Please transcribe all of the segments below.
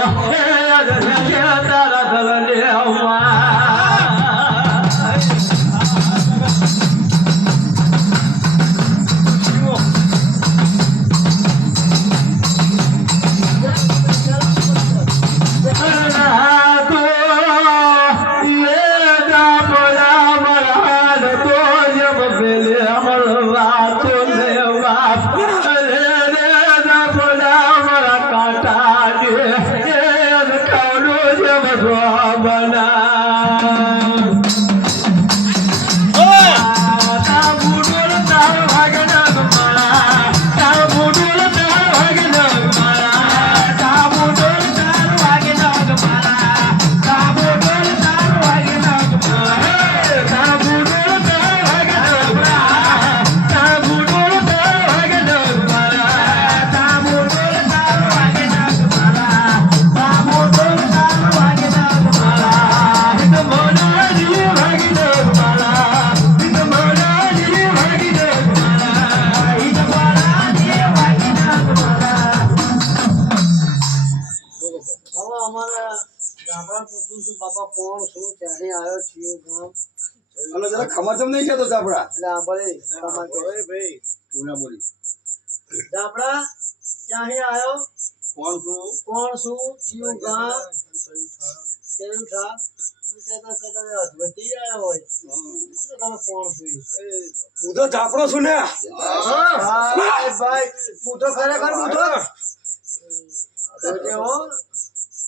અમારે ગામડા પૂછું છું બાપા કોણ છું? ત્યારે આવ્યો ગામ? જરા ખમા ચમ નહીં કહેતો ચાપડા એટલે આંબળે તમારે ભાઈ. તું ના બોલીશ. ગામડા ક્યાંથી આવ્યો? કોણ છું? કોણ છું? ચિયું ગામ? કેવું ઠા કોણ છું ચાપડો છું ને. ભાઈ ભાઈ હું તો ખરેખર હું તો હો.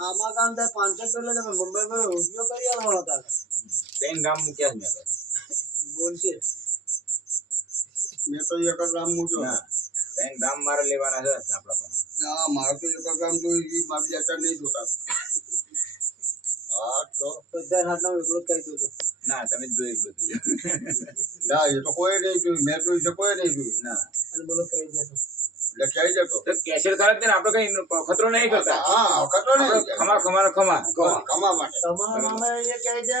આમાં કામ થાય પાંચસો પેલો તમે મુંબઈ માં રૂપિયો કરી આવવાનો હતા બેન ગામ મૂક્યા મેં તો. બોલશે મેં તો એક ગ્રામ મૂક્યો. ના ગામ મારે લેવાના છે આપણા પાસે. ના મારે તો એક ગ્રામ તો ઈ મારા બેટા નહીં જોતા. હા તો. બધા હાથનો એકલો કહી કરી દો ના તમે જોઈ બધું. ના એ તો કોઈ નહીં જોયું. મેં જોયું છે કોઈ નહીં જોયું. ના. અને બોલો કહી દેતો ક્યાંય જતો? તો કેશર કરે ને આપણે કઈ ખતરો નહીં કરતા. હા ખતરો નહીં ખમા ખમા ખમા. કમા કમા માટે. તમારા મામા એ કહે છે.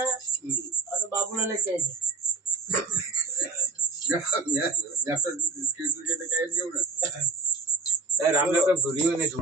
અને બાબુલાલે કહે છે. મેં મેં તો કીધું ને કોઈ ભૂલ્યું નહીં